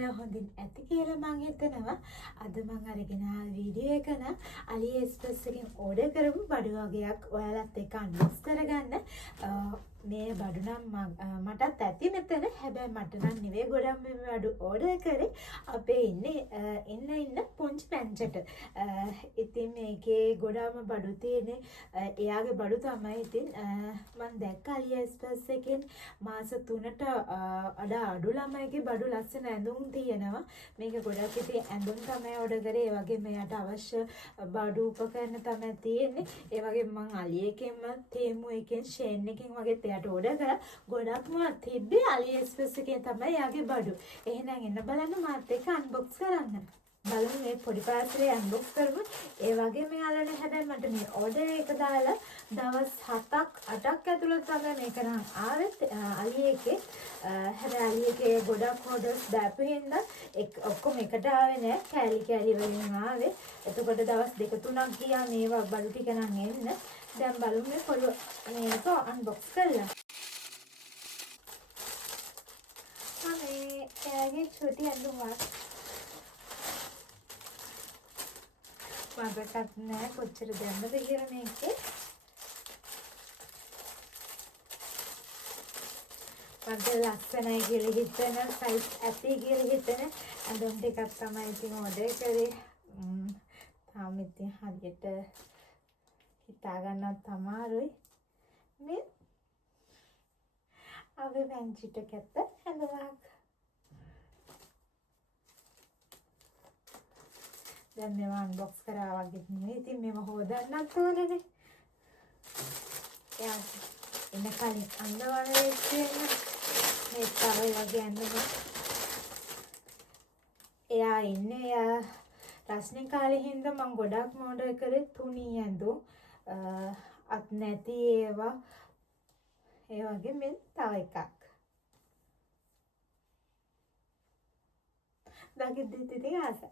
ඔයාලා හොඳින් ඇති කියලා මං හිතනවා. අද මං අරගෙන ආව වීඩියෝ එක නම් AliExpress එකෙන් ඕඩර් කරපු බඩු වගේක් ඔයාලත් එක්ක අන්බොක්ස් කරගන්න. මේ බඩු නම් මටත් ඇති මෙතන. හැබැයි මට නම් නෙවෙයි ගොඩක් මේ බඩු ඕඩර් කරේ. අපේ ඉන්න පුංචි පැංචට. ඉතින් මේකේ ගොඩාම බඩු තියෙන්නේ. එයාගේ බඩු තමයි. ඉතින් මං දැක්ක AliExpress එකෙන් මාස 3ට අඩු ළමයිගේ බඩු ලස්සන ඇඳුම් තියෙනවා. මේක ගොඩක් ඉතින් ඇඳුම් තමයි ඕඩර් කරේ. ඒ වගේම එයාට අවශ්‍ය බඩු උපකරණ තමයි තියෙන්නේ. ඒ වගේම මං අලි එකෙන්ම තේමු එකෙන් ෂේන් එකෙන් වගේ එයාට ඕඩර් කරා. ගොඩක්ම තිබ්බේ AliExpress එකේ තමයි එයාගේ බඩු. එහෙනම් එන්න බලන්න මාත් එක්ක අන්බොක්ස් කරන්න. බලමු මේ පොඩි පාර්සලේ අන්බොක්ස් කරමු. ඒ වගේම යාළුවනේ හැබැයි මට මේ ඕඩර් එක දාලා දවස් 7ක් ඇතුළත තමයි මේක නම් ආවෙත් අලි එකේ. හැබැයි අලි එකේ ගොඩක් ඕඩර්ස් දාපු හින්දා ඔක්කොම එකට ආවේ නෑ. කෑලි වලින් ආවේ. එතකොට දවස් 2-3ක් ගියා මේවා බඩු ටික නම් එන්න. දැන් බලමු මේ පොඩි මේක අන්බොක්ස් කරලා. එයාගේ චුටි ඇඳුමක් මතකත් නෑ කොච්චර දැම්මද කියලා මේකේ. මට ලස්සනයි කියලා හිතෙන සයිස් ඇති කියලා හිතෙන ඇඳුම් ටිකක් තමයි ඉතින් ඕඩර් කරේ. තාම ඉතින් හරියට හිතා ගන්නත් අමාරුයි. මේ අපේ පැංචිට කැත්ත ඇඳුමක්. දැන් මේවා අන්බොක්ස් කරා වගේ නෙමෙයි. ඉතින් මේවා හොදන්නත් ඕනේනේ. එයා ඉන්න කලින් අඳවන වෙච්ච මේ තව වගේ ඇඳුමක්. එයා ඉන්නේ රස්නේ කාලේ හින්දා මම ගොඩක් ඕඩර් කරේ තුනී ඇඳුම්. අත් නැති ඒවා ඒ වගේ මෙන්න තව එකක්. දකිද්දිත් ඉතින් ආසයි.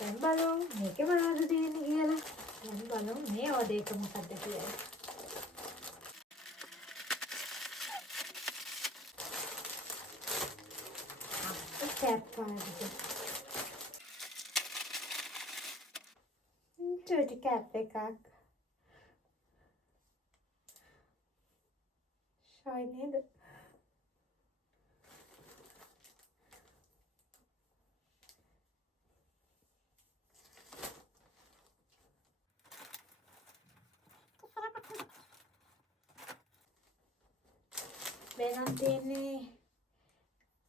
දැන් බලමු මේකේ මොනවද තියෙන්නේ කියලා. දැන් බලමු මේ ඕඩර් එක මොකක්ද කියලා. කැප් පාඩක. චුටි කැප් එකක්. ෂයි නේද? වෙනස් තියෙන්නේ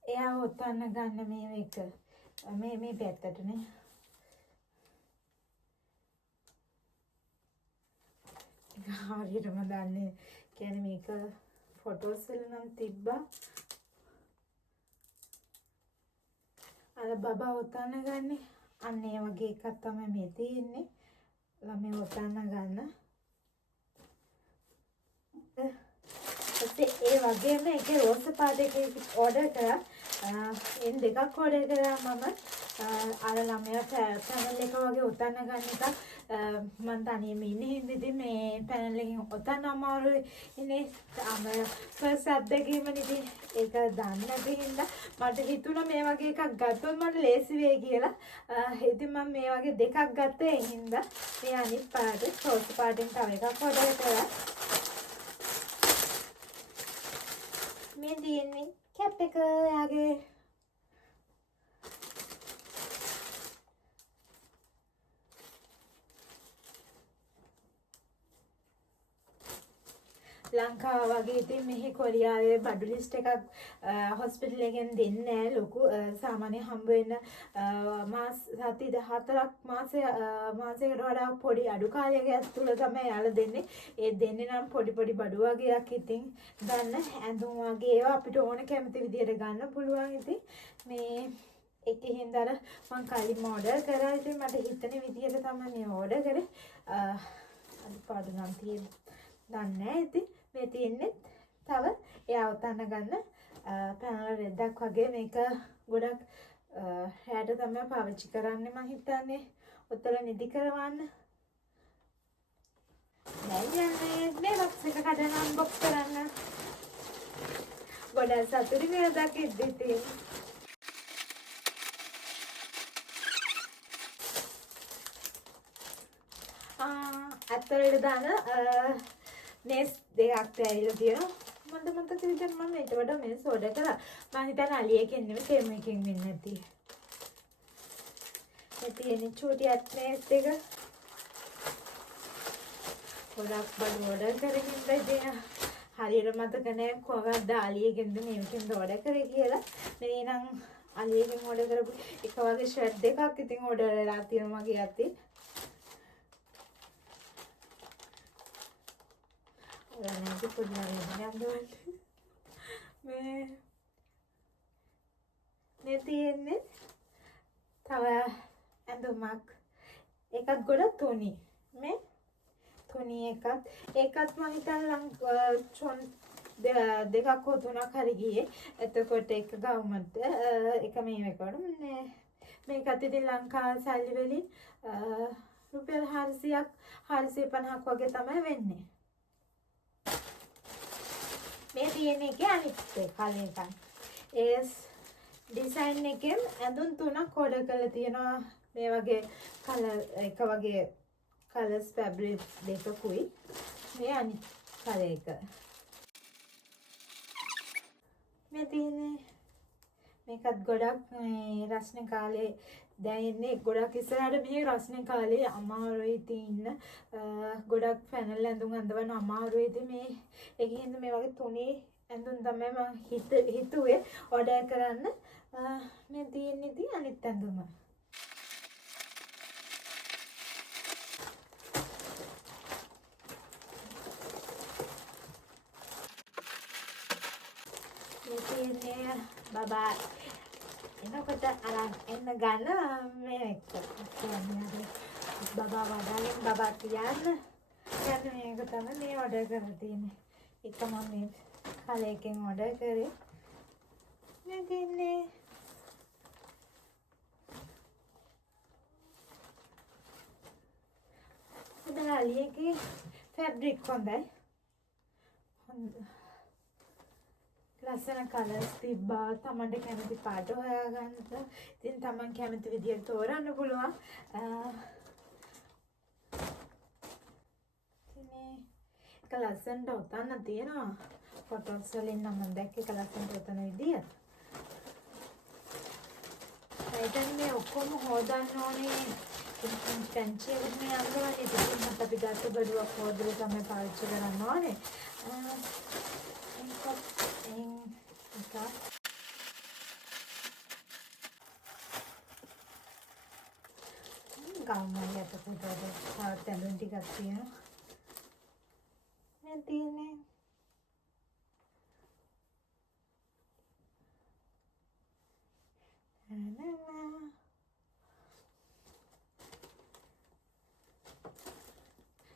එයා ඔතන්න ගන්න මේ එක මේ පැත්තටනේ. හරියටම දන්නේ කියන්නේ මේක ෆොටෝස් වල නම් තිබ්බා. අර බබා ඔතන්න ගන්නේ අන්න ඒ වගේ එකක් තමයි මේ තියෙන්නේ. ළමයි ඔතන්න ගන්න. ඒ වගේම ඒකේ රෝස පාට එකක් ඕඩර් කරා. එන් දෙකක් ඕඩර් කරා මම. අර ළමයා පැනල් එක වගේ ඔතන්න ගන්න එක මම තනියම ඉන්නේ හින්දා ඉතින් මේ පැනල් එකෙන් ඔතන්න අමාරුයි ඉන්නේ. ෆස්ට් අත්දැකීම ඉතින් ඒක දන්නේ නැති හින්දා මට හිතුණා මේ වගේ එකක් ගත්තොත් මට ලේසි වෙයි කියලා. ඉතින් මම මේ වගේ දෙකක් ගත්තා. ඒ හින්දා මේ අනිත් පාට රෝස පාටෙන් තව එකක් ඕඩර් කරා. මේ තියෙන්නේ කැප් එක යාගේ. ලංකාව වගේ ඉතින් මෙහි කොරියාවේ බඩු ලිස්ට් එකක් හොස්පිටල් එකෙන් දෙන්නේ නැහැ ලොකු. සාමාන්‍ය හම්බ වෙන මාස සති 14ක් මාසයකට වඩා පොඩි අඩු කාලයක ඇතුළත තමයි යාළුවා දෙන්නේ. ඒ දෙන්නේ නම් පොඩි බඩු වගේක් ඉතින් ගන්න ඇඳුම් වගේ ඒවා අපිට ඕන කැමති විදියට ගන්න පුළුවන්. ඉතින් මේ එකේ හින්දා මම කලින් ඕඩර් කරා. ඉතින් මට හිතෙන විදියට තමයි මේ ඕඩර් කරේ. අඩුපාඩු නම් තියෙන්නේ දන්නේ නැහැ. ඉතින් මේ තියෙන්නේ තව එයා උතන්න ගන්න පැනල් රෙද්දක් වගේ. මේක ගොඩක් හැට තමයි පාවිච්චි කරන්නේ මම හිතන්නේ. උතල නිදි කරවන්න. දැන් යන්නේ මේ බොක්ස් එක කඩන අන්බොක්ස් කරන්න. ගොඩක් සතුටුයි මේ දකිද්දි ඉතින්. අත්තරේට දාන මේස් දෙකක් ඇවිල්ලා තියෙනවා. මන්ට තියුදන් මම ඊට වඩා මේස් ඕඩර් කළා. මම හිතන්නේ අලියකින් නෙමෙයි තේම එකකින් වෙන්නේ නැති. මේ තියෙන චූටියත් මේස් දෙක. ගොඩක් බඩ ඕඩර් කරගෙන ඉඳලා හරියට මතක නැහැ කොහොමද අලියකින්ද මේකෙන්ද ඕඩර් කරේ කියලා. මේ නම් අලියකින් ඕඩර් කරපු එක වගේ ෂර්ට් දෙකක් ඉතින් ඕඩර් වෙලා තියෙනවා මගේ අතේ. Nanti punya yang මේ තියෙන්නේ තව ඇඳුමක් එකක් ගොඩක් තුනි මේ තුනි එකත් මම හිතන්නේ චොන් දෙකක් හෝ තුනක් හරි ගියේ එතකොට එක ගවුමට එක මේකට මේකත් ඉතින් ලංකාවේ සල්ලි වලින් රුපියල් 400ක් 450ක් වගේ තමයි වෙන්නේ මේ තියෙන එකේ අනිත් කලර් එකක්. ඒ ඩිසයින් එකෙන් ඇඳුම් තුනක් ඕඩර් කරලා තියෙනවා. මේ වගේ කලර් එක වගේ කලර්ස් ෆැබ්‍රික් දෙකකුයි. මේ අනිත් කලර් එක. මේ තියෙන්නේ මේකත් ගොඩක් මේ රස්නේ කාලේ දැන් ඉන්නේ ගොඩක් ඉස්සරහට මේ රස්නේ කාලේ අමාරුයි තින්න ගොඩක් ෆැනල් ඇඳුම් අඳවන අමාරුයි ඉතින් මේ ඒකින්ද මේ වගේ තුනේ ඇඳුම් තමයි මම හිතුවේ ඕඩර් කරන්න මේ තියෙන්නේ ඉතින් අනිත් ඇඳුම මේ තියෙන්නේ බබා එනකොට අරන් එන්න ගන්න මේ එක කියන්නේ බබා වඩාගෙන බබා කියන්න මේක තමයි මේ ඕඩර් කරලා තියෙන්නේ එක මම මේ කලයකින් ඕඩර් කරේ මේ තියන්නේ අලියගේ ෆැබ්‍රික් හොඳයි ලස්සන කලර්ස් තිබ්බා තමන්ට කැමති පාට හොයාගන්න ඉතින් තමන් කැමති විදියට තෝරන්න පුළුවන් ඉතින් ඒක ලස්සනට උතන්න තියෙනවා ෆොටෝස් වලින් නම් මම දැක්කේ ඒක ලස්සනට උතන විදිය දැන් මේ ඔක්කොම හොදන්න ඕනේ පෙන්චි එකක් මේ අඳවන්නේ ඉතින් අපි ගත්ත බඩුවක් හොදලා තමයි පාවිච්චි කරන්න ඕනේ ගාමයි අතට තවත් ඇඳුම් ටිකක් තියෙනවා මේ තියෙන්නේ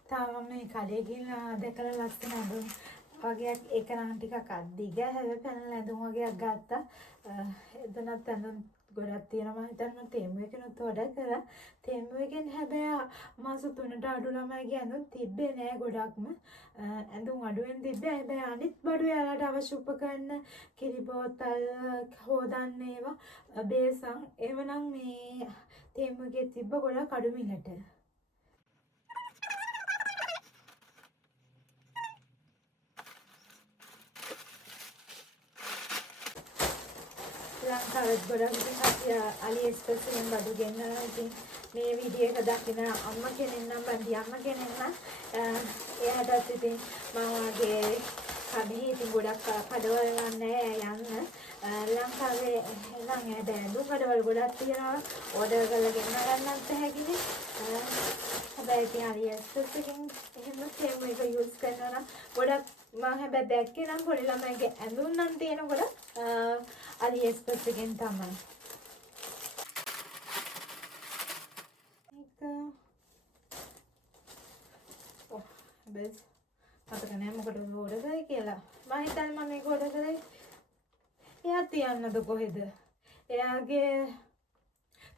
තාම මේ කඩේ ගිහලා දැකලා ලස්සන ඇඳුම් වගේක් ඒක නම් ටිකක් අද්දිග හැබැයි පැනල ඇඳුම් වගේක් ගත්තා එතනත් ඇඳුම් ගොඩක් තියෙනවා මම හිතන්නේ තේමු එකනොත් ඕඩර් කරා තේමු එකෙන් හැබැයි මාස 3ට අඩු ළමයිගේ ඇඳුම් තිබ්බේ නෑ ගොඩක්ම ඇඳුම් අඩුවෙන් තිබ්බේ හැබැයි අනිත් බඩු යාලට අවශ්‍ය උපකරණ කිරි බෝතල් හොදන්න ඒවා බේසන් ඒවනම් මේ තේමු එකේ තිබ්බ ගොඩක් අඩු මිලට ලංකාවේ ගොඩක් කට්ටිය AliExpress එකෙන් බඩු ගෙන්නනවා. ඉතින් මේ වීඩියෝ එක දකින අම්මා කෙනෙක් නම් බන්දි අම්මා කෙනෙක් නම් එයාටත් ඉතින් මම වගේ කඩේ ඉතින් ගොඩක් කඩවල නැහැ යන්න. ලංකාවේ නම් ඇඳුම් කඩවල ගොඩක් තියෙනවා. ඕඩර් කරලා ගෙන්න ගන්නත් හැකිනේ. හැබැයි ඉතින් AliExpress එකෙන් එහෙම තේම එක යූස් කරනවා නම් ගොඩක් මම හැබැයි දැක්කේ නම් පොඩි ළමයිගේ ඇඳුම් නම් තියෙනකොට AliExpress එකෙන් තමයි. බස් මතක නෑ මොකටද ඕඩර් කරේ කියලා. මම හිතන්නේ මම මේක ඕඩර් කරේ. එයා තියන්නද කොහෙද? එයාගේ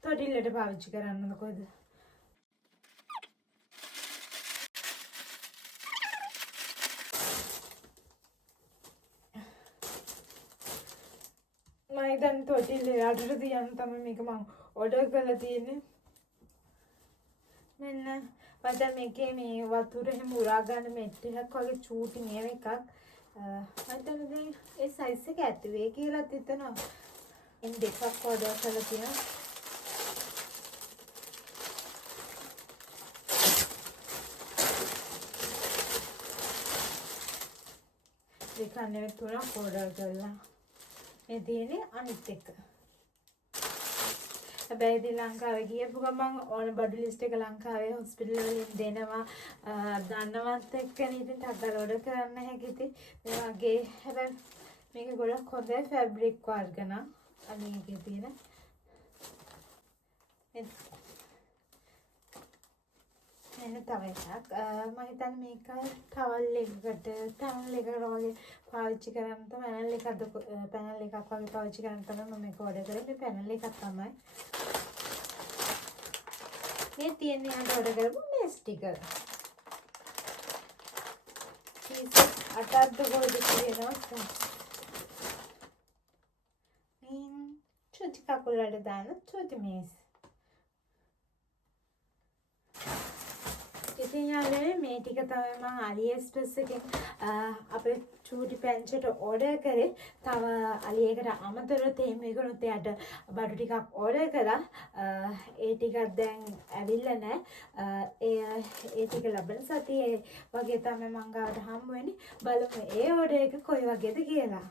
තොටිල්ලට පාවිච්චි කරන්නද කොහෙද? දැන් තොටිල්ලේ අඩට තියන්න තමයි මේක මම ඔඩර් කරලා තියෙන්නේ. මෙන්න මචං මේකේ මේ වතුර එහෙම උරා ගන්න මෙට් එකක් වගේ චූටි මේව එකක්. මම හිතන්නේ දැන් ඒ සයිස් එක ඇති වෙයි කියලා හිතනවා. එන් දෙකක් ඔඩර් කරලා තියෙනවා. දෙකක් නෙවෙයි තුනක් ඔඩර් කළා. මේ තියෙන්නේ අනිත් එක. හැබැයි ඉතින් ලංකාවේ ගියපු ගමන් ඕන බඩු ලිස්ට් එක ලංකාවේ හොස්පිටල් වලින් දෙනවා. දන්නවත් එක්කනේ ඉතින් ටග්ගල ඔඩර් කරන්න හැකි ඉතින් මේ වගේ. හැබැයි මේක ගොඩක් හොඳයි ෆැබ්‍රික් වර්ග නම්. අනේ එකේ තියෙන මෙන්න තව එකක්. මම හිතන්නේ මේක ටවල් එකකට වගේ පාවිච්චි කරන්න තමයි පැනල් එකක් වගේ පාවිච්චි කරන්න තමයි මම මේක ඔඩර් කරේ. මේ පැනල් එකක් තමයි මේ තියෙන්නේ අර ඔඩර් කරපු මේ ස්ටිකර්. පීස් 8ක්ද කොහෙද කියනවා. චුටි කකුල් වලට දාන චුටි මේස්. ඉතින් යාළුවනේ මේ ටික තමයි මම AliExpress එකෙන් අපේ චූටි පැන්චට ඕඩර් කරේ. තව අලි එකට අමතරව තේම එකනොත් එයාට බඩු ටිකක් ඕඩර් කරා. ඒ ටිකක් දැන් ඇවිල්ලා නැහැ. ඒ ටික ලබන සතියේ වගේ තමයි මං ගාවට හම්බ වෙන්නේ. බලමු ඒ ඕඩර් එක කොයි වගේද කියලා.